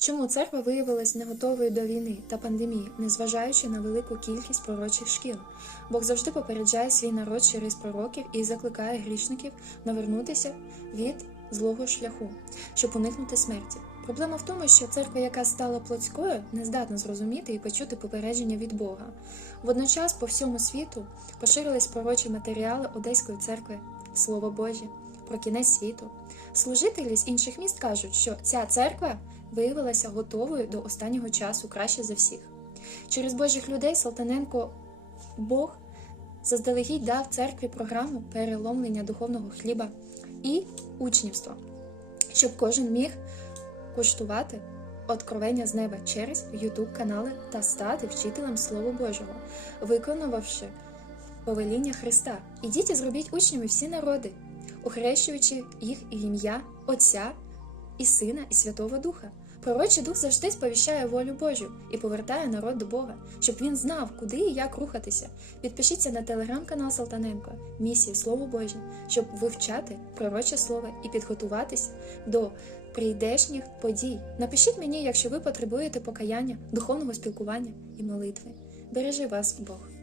Чому церква виявилась не готовою до війни та пандемії, незважаючи на велику кількість пророчих шкіл? Бог завжди попереджає свій народ через пророків і закликає грішників навернутися від злого шляху, щоб уникнути смерті. Проблема в тому, що церква, яка стала плотською, не здатна зрозуміти і почути попередження від Бога. Водночас по всьому світу поширились пророчі матеріали Одеської церкви, Слово Боже, про кінець світу. Служителі з інших міст кажуть, що ця церква виявилася готовою до останнього часу краще за всіх. Через Божих людей Салтаненко Бог заздалегідь дав церкві програму переломлення духовного хліба і учнівства, щоб кожен міг куштувати откровення з неба через YouTube канали та стати вчителем Слова Божого, виконувавши повеління Христа. Ідіть і зробіть учнями всі народи, охрещуючи їх в ім'я Отця і Сина, і Святого Духа. Пророчий дух завжди сповіщає волю Божу і повертає народ до Бога, щоб він знав, куди і як рухатися. Підпишіться на телеграм-канал Салтаненко, місії Слово Боже, щоб вивчати пророче слово і підготуватися до прийдешніх подій. Напишіть мені, якщо ви потребуєте покаяння, духовного спілкування і молитви. Бережи вас Бог.